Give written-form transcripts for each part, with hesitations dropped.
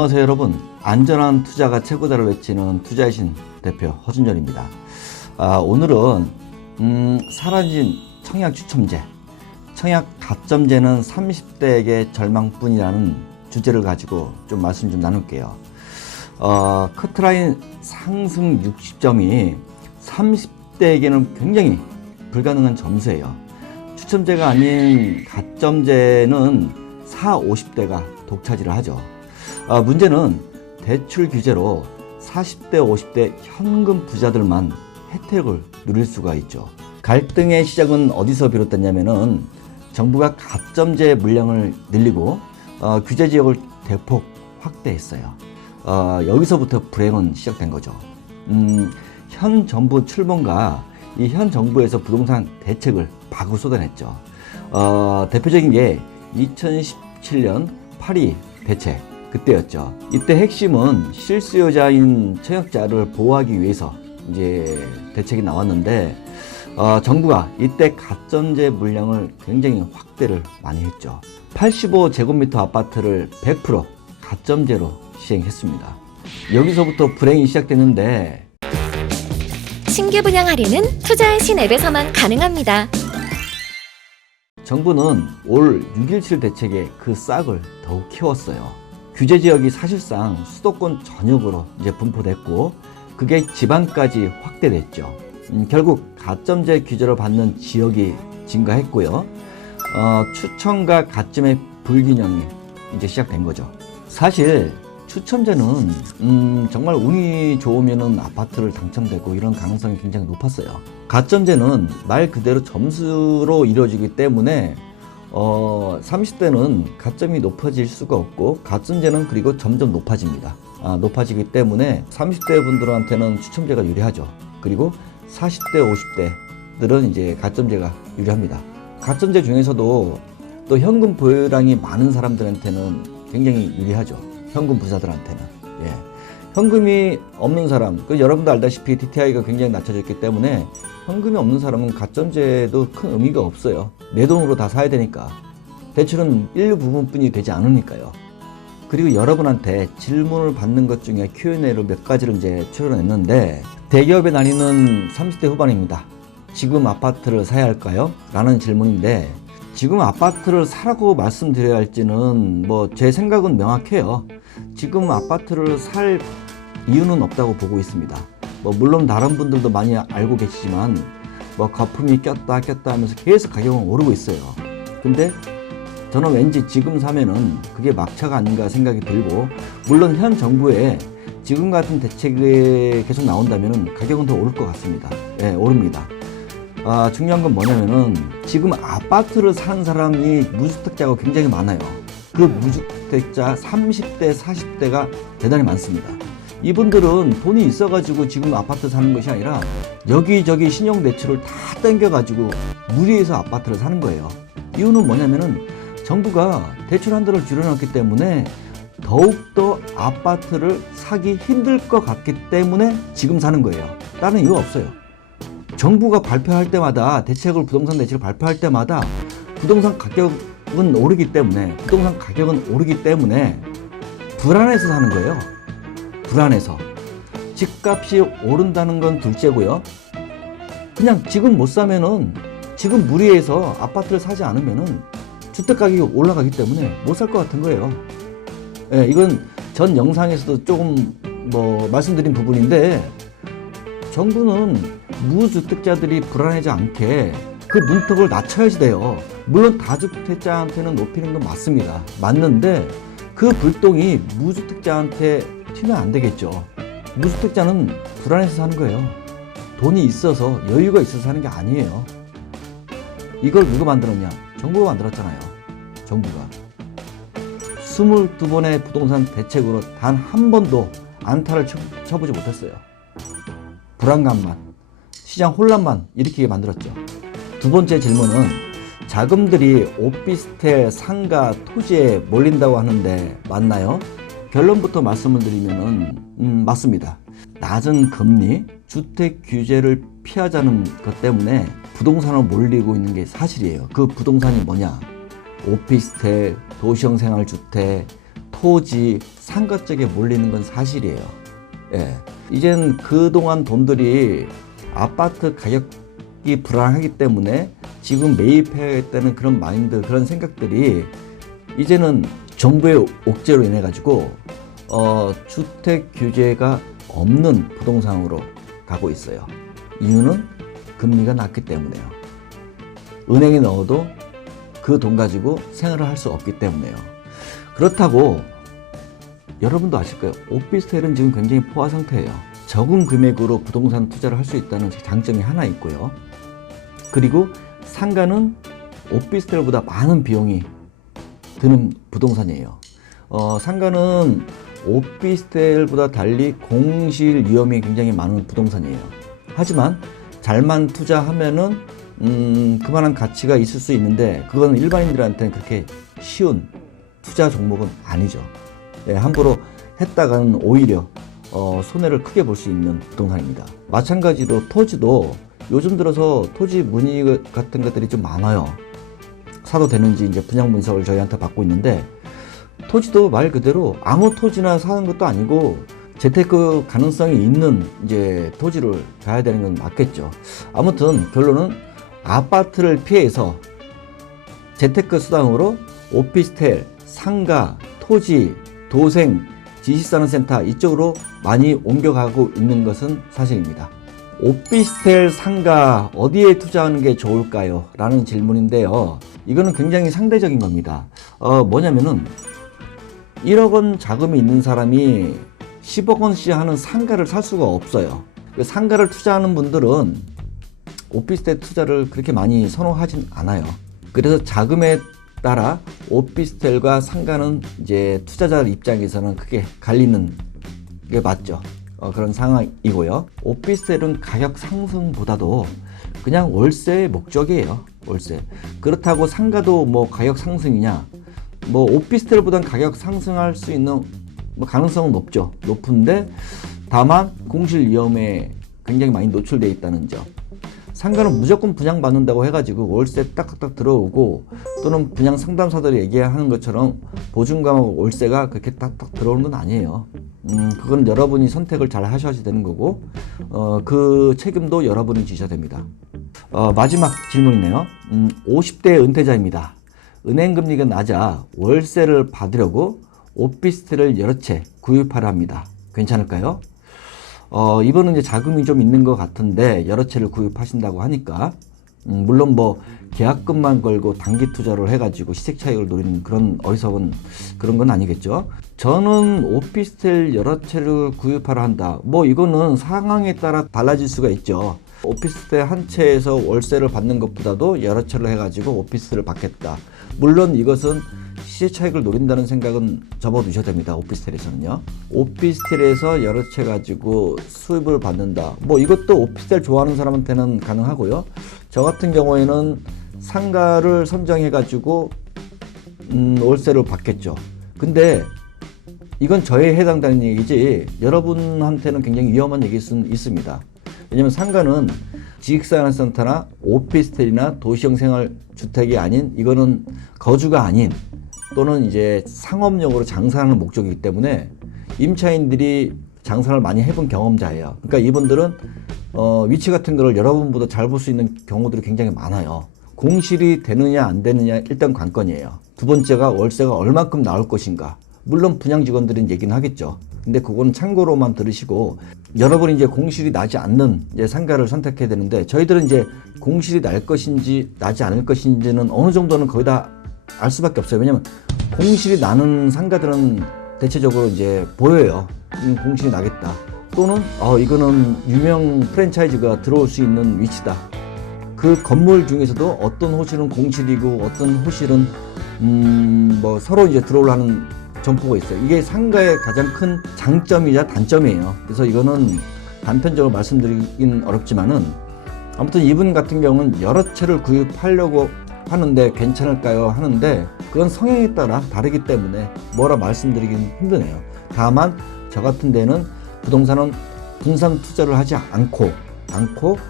안녕하세요 여러분. 안전한 투자가 최고다를 외치는 투자의 신 대표 허준열입니다. 오늘은 사라진 청약 추첨제, 청약 가점제는 30대에게 절망뿐이라는 주제를 가지고 좀 말씀 좀 나눌게요. 커트라인 상승 60점이 30대에게는 굉장히 불가능한 점수예요. 추첨제가 아닌 가점제는 40, 50대가 독차지를 하죠. 문제는 대출 규제로 40대, 50대 현금 부자들만 혜택을 누릴 수가 있죠. 갈등의 시작은 어디서 비롯됐냐면은 정부가 가점제 물량을 늘리고 규제 지역을 대폭 확대했어요. 여기서부터 불행은 시작된 거죠. 현 정부 출범과 이 현 정부에서 부동산 대책을 마구 쏟아냈죠. 대표적인 게 2017년 파리 대책 그때였죠. 이때 핵심은 실수요자인 청약자를 보호하기 위해서 이제 대책이 나왔는데 정부가 이때 가점제 물량을 굉장히 확대를 많이 했죠. 85제곱미터 아파트를 100% 가점제로 시행했습니다. 여기서부터 불행이 시작됐는데 신규 분양 할인은 투자의 신 앱에서만 가능합니다. 정부는 올 6.17 대책에 그 싹을 더욱 키웠어요. 규제 지역이 사실상 수도권 전역으로 이제 분포됐고 그게 지방까지 확대됐죠. 결국 가점제 규제를 받는 지역이 증가했고요. 추첨과 가점의 불균형이 이제 시작된 거죠. 사실 추첨제는 정말 운이 좋으면은 아파트를 당첨되고 이런 가능성이 굉장히 높았어요. 가점제는 말 그대로 점수로 이루어지기 때문에 30대는 가점이 높아질 수가 없고 가점제는 그리고 점점 높아집니다. 높아지기 때문에 30대 분들한테는 추첨제가 유리하죠. 그리고 40대, 50대들은 이제 가점제가 유리합니다. 가점제 중에서도 또 현금 보유량이 많은 사람들한테는 굉장히 유리하죠. 현금 부자들한테는. 예. 현금이 없는 사람, 여러분도 알다시피 DTI가 굉장히 낮춰졌기 때문에 현금이 없는 사람은 가점제도 큰 의미가 없어요. 내 돈으로 다 사야 되니까. 대출은 일부 부분뿐이 되지 않으니까요. 그리고 여러분한테 질문을 받는 것 중에 Q&A를 몇 가지를 이제 출연했는데 대기업의 나이는 30대 후반입니다. 지금 아파트를 사야 할까요? 라는 질문인데 지금 아파트를 사라고 말씀드려야 할지는 제 생각은 명확해요. 지금 아파트를 살 이유는 없다고 보고 있습니다. 물론 다른 분들도 많이 알고 계시지만 거품이 꼈다 하면서 계속 가격은 오르고 있어요. 근데 저는 왠지 지금 사면은 그게 막차가 아닌가 생각이 들고, 물론 현 정부에 지금 같은 대책이 계속 나온다면은 가격은 더 오를 것 같습니다. 예, 오릅니다. 중요한 건 뭐냐면은 지금 아파트를 사는 사람이 무주택자가 굉장히 많아요. 그 무주택자 30대, 40대가 대단히 많습니다. 이분들은 돈이 있어가지고 지금 아파트 사는 것이 아니라 여기저기 신용대출을 다 땡겨가지고 무리해서 아파트를 사는 거예요. 이유는 뭐냐면은 정부가 대출 한도를 줄여놨기 때문에 더욱더 아파트를 사기 힘들 것 같기 때문에 지금 사는 거예요. 다른 이유가 없어요. 정부가 발표할 때마다 부동산 대책을 발표할 때마다 부동산 가격은 오르기 때문에 불안해서 사는 거예요. 불안해서. 집값이 오른다는 건 둘째고요. 그냥 지금 못 사면은, 지금 무리해서 아파트를 사지 않으면은 주택 가격이 올라가기 때문에 못 살 것 같은 거예요. 예, 이건 전 영상에서도 조금 말씀드린 부분인데 정부는 무주택자들이 불안하지 않게 그 문턱을 낮춰야지 돼요. 물론 다주택자한테는 높이는 건 맞는데 그 불똥이 무주택자한테 튀면 안 되겠죠. 무주택자는 불안해서 사는 거예요. 돈이 있어서, 여유가 있어서 사는 게 아니에요. 이걸 누가 만들었냐? 정부가 만들었잖아요. 정부가 22번의 부동산 대책으로 단 한 번도 안타를 쳐보지 못했어요. 불안감만, 시장 혼란만 일으키게 만들었죠. 두 번째 질문은 자금들이 오피스텔, 상가, 토지에 몰린다고 하는데 맞나요? 결론부터 말씀을 드리면은 맞습니다. 낮은 금리, 주택 규제를 피하자는 것 때문에 부동산으로 몰리고 있는 게 사실이에요. 그 부동산이 뭐냐? 오피스텔, 도시형 생활주택, 토지, 상가 쪽에 몰리는 건 사실이에요. 예. 이젠 그동안 돈들이 아파트 가격이 불안하기 때문에 지금 매입해야겠다는 그런 마인드, 그런 생각들이 이제는 정부의 옥죄로 인해 가지고 주택 규제가 없는 부동산으로 가고 있어요. 이유는 금리가 낮기 때문에요. 은행에 넣어도 그 돈 가지고 생활을 할 수 없기 때문에요. 그렇다고 여러분도 아실 거예요. 오피스텔은 지금 굉장히 포화 상태예요. 적은 금액으로 부동산 투자를 할 수 있다는 장점이 하나 있고요. 그리고 상가는 오피스텔보다 많은 비용이 드는 부동산이에요. 상가는 오피스텔보다 달리 공실 위험이 굉장히 많은 부동산이에요. 하지만 잘만 투자하면은 그만한 가치가 있을 수 있는데 그건 일반인들한테는 그렇게 쉬운 투자 종목은 아니죠. 예, 함부로 했다가는 오히려 손해를 크게 볼 수 있는 부동산입니다. 마찬가지로 토지도 요즘 들어서 토지 문의 같은 것들이 좀 많아요. 사도 되는지 이제 분양 분석을 저희한테 받고 있는데, 토지도 말 그대로 아무 토지나 사는 것도 아니고 재테크 가능성이 있는 이제 토지를 가야 되는 건 맞겠죠. 아무튼 결론은 아파트를 피해서 재테크 수단으로 오피스텔, 상가, 토지, 도생, 지식산업센터 이쪽으로 많이 옮겨가고 있는 것은 사실입니다. 오피스텔, 상가 어디에 투자하는 게 좋을까요? 라는 질문인데요. 이거는 굉장히 상대적인 겁니다. 뭐냐면은 1억 원 자금이 있는 사람이 10억 원씩 하는 상가를 살 수가 없어요. 상가를 투자하는 분들은 오피스텔 투자를 그렇게 많이 선호하진 않아요. 그래서 자금에 따라 오피스텔과 상가는 이제 투자자 입장에서는 크게 갈리는 게 맞죠. 그런 상황이고요. 오피스텔은 가격 상승보다도 그냥 월세의 목적이에요. 월세. 그렇다고 상가도 뭐 가격 상승이냐? 뭐 오피스텔보단 가격 상승할 수 있는 뭐 가능성은 높은데 다만 공실 위험에 굉장히 많이 노출되어 있다는 점. 상가는 무조건 분양받는다고 해가지고 월세 딱딱딱 들어오고, 또는 분양 상담사들이 얘기하는 것처럼 보증금하고 월세가 그렇게 딱딱 들어오는 건 아니에요. 그건 여러분이 선택을 잘 하셔야 되는 거고, 그 책임도 여러분이 지셔야 됩니다. 마지막 질문이네요. 50대 은퇴자입니다. 은행 금리가 낮아 월세를 받으려고 오피스텔을 여러 채 구입하려 합니다. 괜찮을까요? 이번은 이제 자금이 좀 있는 것 같은데 여러 채를 구입하신다고 하니까, 물론 뭐 계약금만 걸고 단기 투자를 해가지고 시세 차익을 노리는 그런 어리석은 그런 건 아니겠죠. 저는 오피스텔 여러 채를 구입하려 한다. 뭐 이거는 상황에 따라 달라질 수가 있죠. 오피스텔 한 채에서 월세를 받는 것보다도 여러 채를 해가지고 오피스텔을 받겠다. 물론 이것은 시세 차익을 노린다는 생각은 접어두셔야 됩니다. 오피스텔에서는요. 오피스텔에서 여러 채 가지고 수입을 받는다. 뭐 이것도 오피스텔 좋아하는 사람한테는 가능하고요. 저 같은 경우에는 상가를 선정해 가지고 월세를 받겠죠. 근데 이건 저에 해당되는 얘기지 여러분한테는 굉장히 위험한 얘기일 수는 있습니다. 왜냐면 상가는 지식산업센터나 오피스텔이나 도시형 생활주택이 아닌, 이거는 거주가 아닌 또는 이제 상업용으로 장사하는 목적이기 때문에 임차인들이 장사를 많이 해본 경험자예요. 그러니까 이분들은 위치 같은 거를 여러분보다 잘 볼 수 있는 경우들이 굉장히 많아요. 공실이 되느냐 안 되느냐 일단 관건이에요. 두 번째가 월세가 얼만큼 나올 것인가. 물론 분양 직원들은 얘기는 하겠죠. 근데 그거는 참고로만 들으시고, 여러분이 이제 공실이 나지 않는 이제 상가를 선택해야 되는데, 저희들은 이제 공실이 날 것인지 나지 않을 것인지는 어느 정도는 거의 다 알 수밖에 없어요. 왜냐면 공실이 나는 상가들은 대체적으로 이제 보여요. 공실이 나겠다. 또는 이거는 유명 프랜차이즈가 들어올 수 있는 위치다. 그 건물 중에서도 어떤 호실은 공실이고 어떤 호실은 뭐 서로 이제 들어오려는 점포가 있어요. 이게 상가의 가장 큰 장점이자 단점이에요. 그래서 이거는 단편적으로 말씀드리긴 어렵지만은, 아무튼 이분 같은 경우는 여러 채를 구입하려고 하는데 괜찮을까요? 하는데 그건 성향에 따라 다르기 때문에 뭐라 말씀드리긴 힘드네요. 다만 저 같은 데는 부동산은 분산 투자를 하지 않고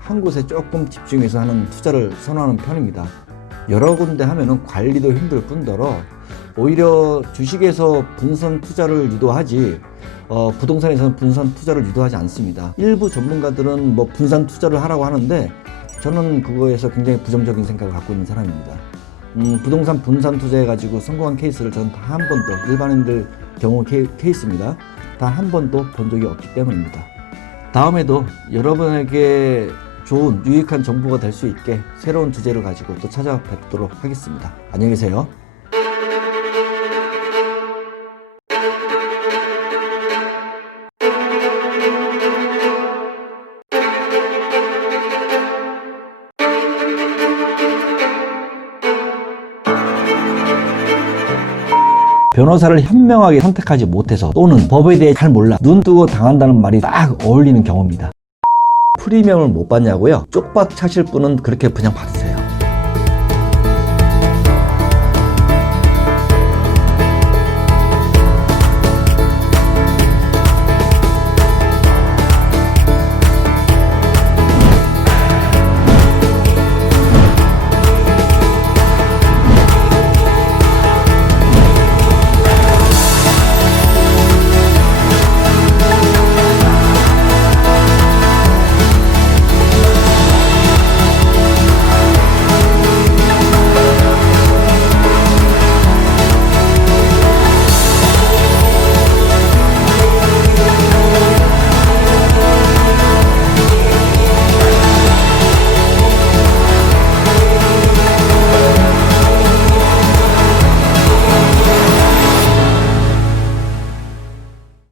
한 곳에 조금 집중해서 하는 투자를 선호하는 편입니다. 여러 군데 하면은 관리도 힘들 뿐더러 오히려 주식에서 분산 투자를 유도하지 부동산에서는 분산 투자를 유도하지 않습니다. 일부 전문가들은 뭐 분산 투자를 하라고 하는데 저는 그거에서 굉장히 부정적인 생각을 갖고 있는 사람입니다. 부동산 분산 투자해가지고 성공한 케이스를 저는 단 한 번도, 일반인들 경우 케이스입니다. 단 한 번도 본 적이 없기 때문입니다. 다음에도 여러분에게 좋은 유익한 정보가 될 수 있게 새로운 주제를 가지고 또 찾아뵙도록 하겠습니다. 안녕히 계세요. 변호사를 현명하게 선택하지 못해서 또는 법에 대해 잘 몰라 눈 뜨고 당한다는 말이 딱 어울리는 경우입니다. 프리미엄을 못 받냐고요? 쪽박 차실 분은 그렇게 그냥 받으세요.